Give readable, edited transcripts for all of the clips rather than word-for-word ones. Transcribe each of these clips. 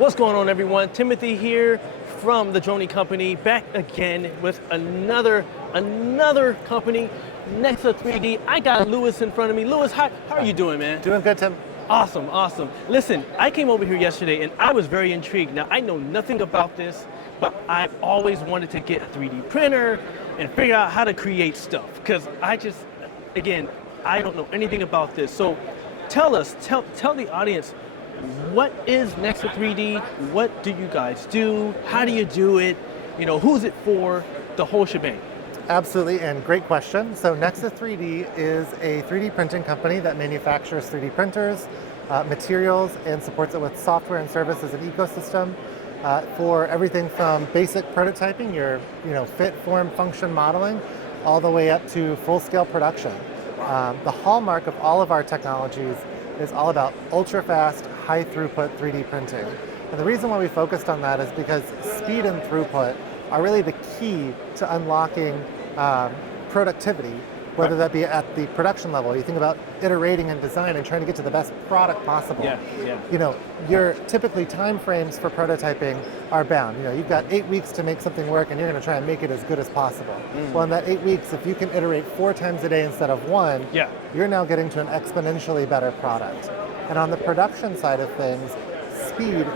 What's going on, everyone? Timothy here from the Droney Company, back again with another company, Nexa3D. I got Lewis in front of me. Lewis, how are you doing, man? Doing good, Tim. Awesome, awesome. Listen, I came over here yesterday and I was very intrigued. Now, I know nothing about this, but I've always wanted to get a 3D printer and figure out how to create stuff, because I don't know anything about this. So tell the audience, what is Nexa3D? What do you guys do? How do you do it? You know, who's it for? The whole shebang. Absolutely, and great question. So Nexa3D is a 3D printing company that manufactures 3D printers, materials, and supports it with software and services and ecosystem for everything from basic prototyping, your fit, form, function modeling, all the way up to full-scale production. The hallmark of all of our technologies is all about ultra-fast, high-throughput 3D printing. And the reason why we focused on that is because speed and throughput are really the key to unlocking productivity, whether that be at the production level. You think about iterating and design and trying to get to the best product possible. Yeah. Your typically time frames for prototyping are bound. You've got 8 weeks to make something work and you're going to try and make it as good as possible. Well, in that 8 weeks, if you can iterate 4 times a day instead of 1, you're now getting to an exponentially better product. And on the production side of things, speed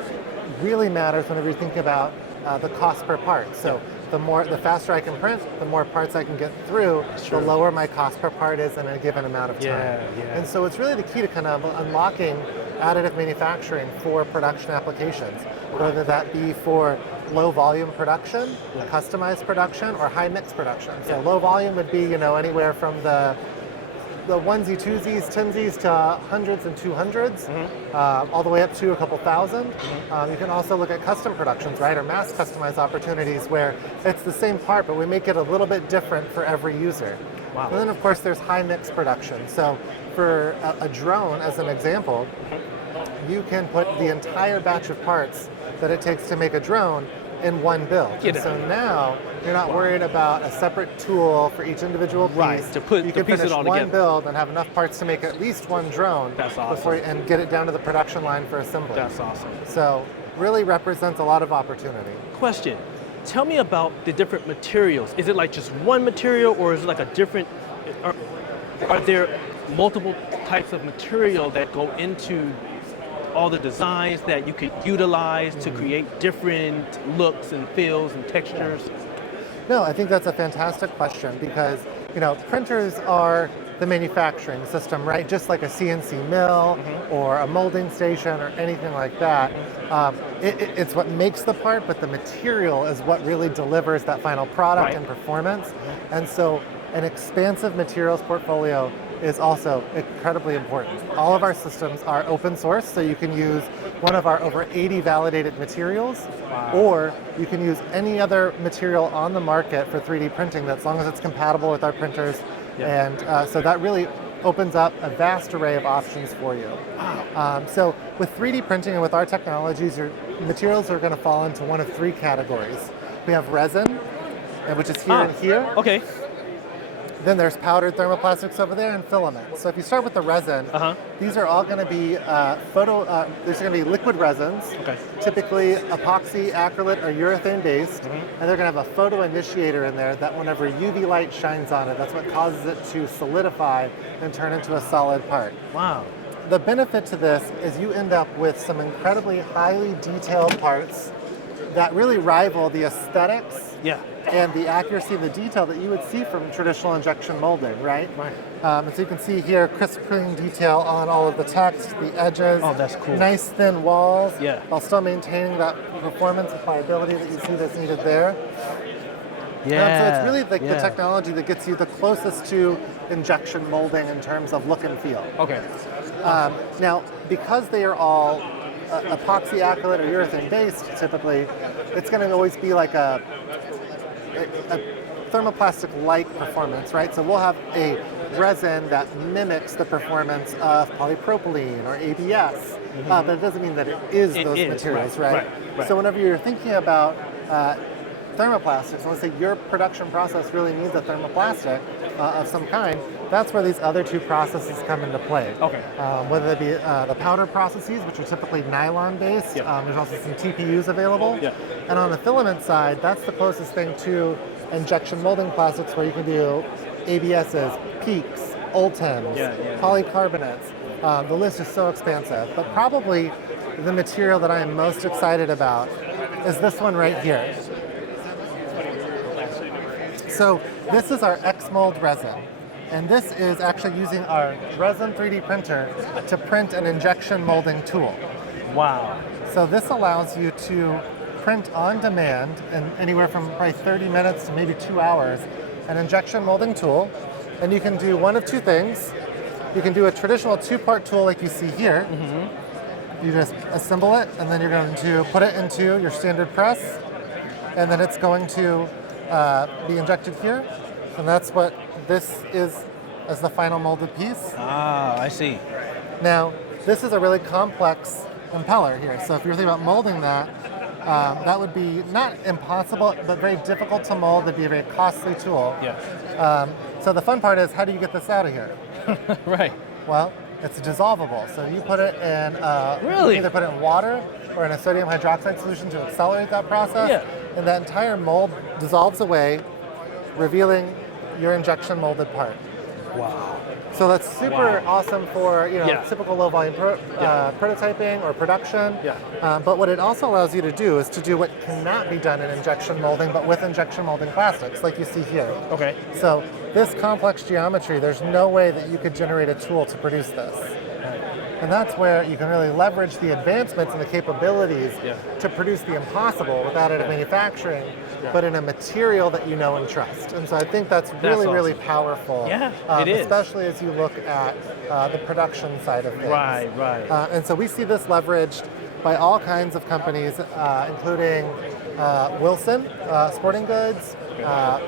really matters whenever you think about the cost per part. So the faster I can print, the more parts I can get through, the lower my cost per part is in a given amount of time. And so it's really the key to kind of unlocking additive manufacturing for production applications, whether that be for low volume production, customized production, or high mix production. So low volume would be anywhere from the onesie, twosies, tensies to hundreds and 200s, all the way up to a couple thousand. You can also look at custom productions, right, or mass customized opportunities where it's the same part, but we make it a little bit different for every user. Wow. And then, of course, there's high mix production. So for a drone, as an example, you can put the entire batch of parts that it takes to make a drone in one build. So now you're not worried about a separate tool for each individual piece. You can finish it all one together. Build and have enough parts to make at least one drone. That's awesome. And get it down to the production line for assembly. That's awesome. So really represents a lot of opportunity. Question, tell me about the different materials. Is it like just one material, or is it like a different, are there multiple types of material that go into all the designs that you could utilize to create different looks and feels and textures? No, I think that's a fantastic question, because printers are the manufacturing system, right? Just like a CNC mill or a molding station or anything like that. It's what makes the part, but the material is what really delivers that final product and performance. And so an expansive materials portfolio is also incredibly important. All of our systems are open source, so you can use one of our over 80 validated materials, or you can use any other material on the market for 3D printing, as long as it's compatible with our printers. And so that really opens up a vast array of options for you. So with 3D printing and with our technologies, your materials are going to fall into one of 3 categories. We have resin, which is here and here. Okay. Then there's powdered thermoplastics over there and filament. So if you start with the resin, these are all going to be there's going to be liquid resins, typically epoxy, acrylate, or urethane based, and they're going to have a photo initiator in there that whenever UV light shines on it, that's what causes it to solidify and turn into a solid part. Wow. The benefit to this is you end up with some incredibly highly detailed parts that really rival the aesthetics and the accuracy and the detail that you would see from traditional injection molding, right? And so you can see here crisp clean detail on all of the text, the edges. Oh, that's cool. Nice thin walls, while still maintaining that performance and pliability that you see that's needed there. So it's really the technology that gets you the closest to injection molding in terms of look and feel. Now, because they are all epoxy, acrylate, or urethane based, typically, it's going to always be like a thermoplastic-like performance, right? So we'll have a resin that mimics the performance of polypropylene or ABS, but it doesn't mean that it is those materials, right? So whenever you're thinking about thermoplastics, let's say your production process really needs a thermoplastic of some kind, that's where these other two processes come into play. Okay. Whether it be the powder processes, which are typically nylon-based. There's also some TPUs available. And on the filament side, that's the closest thing to injection molding plastics, where you can do ABSs, peaks, Ultems, polycarbonates. The list is so expansive. But probably the material that I am most excited about is this one right here. So this is our X-mold resin. And this is actually using our resin 3D printer to print an injection molding tool. Wow. So this allows you to print on demand in anywhere from probably 30 minutes to maybe 2 hours, an injection molding tool. And you can do one of two things. You can do a traditional two-part tool like you see here. You just assemble it, and then you're going to put it into your standard press, and then it's going to be injected here. And that's what this is as the final molded piece. Ah, I see. Now, this is a really complex impeller here. So if you're thinking about molding that, that would be not impossible, but very difficult to mold. It'd be a very costly tool. So the fun part is, how do you get this out of here? Right. Well, it's dissolvable. So you put it in, Really? you either put it in water or in a sodium hydroxide solution to accelerate that process. And that entire mold dissolves away, revealing your injection molded part. Wow. So that's super awesome for typical low volume prototyping or production. But what it also allows you to do is to do what cannot be done in injection molding, but with injection molding plastics, like you see here. Okay. So this complex geometry, there's no way that you could generate a tool to produce this. And that's where you can really leverage the advancements and the capabilities to produce the impossible without additive manufacturing, but in a material that you know and trust. And so I think that's really, awesome. really powerful. It is. Especially as you look at the production side of things. Right. And so we see this leveraged by all kinds of companies, including Wilson Sporting Goods.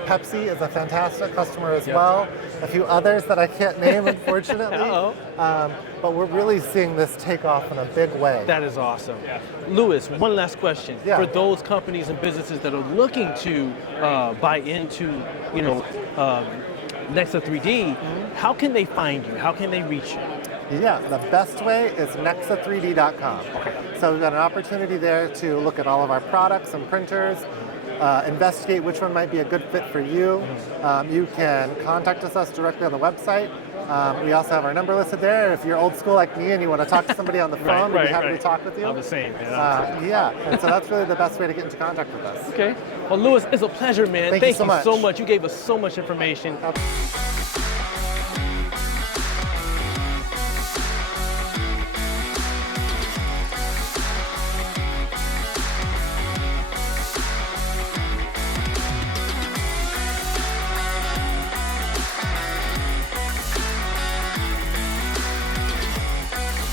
Pepsi is a fantastic customer as well. A few others that I can't name, unfortunately. But we're really seeing this take off in a big way. That is awesome. Louis, one last question. For those companies and businesses that are looking to buy into, Nexa3D, how can they find you? How can they reach you? Yeah, the best way is Nexa3D.com. So we've got an opportunity there to look at all of our products and printers, investigate which one might be a good fit for you. You can contact us directly on the website. We also have our number listed there. If you're old school like me and you want to talk to somebody on the phone, we'd be happy to talk with you. I'm the same. And so that's really the best way to get into contact with us. Okay. Well, Louis, it's a pleasure, man. Thank you so much. You gave us so much information.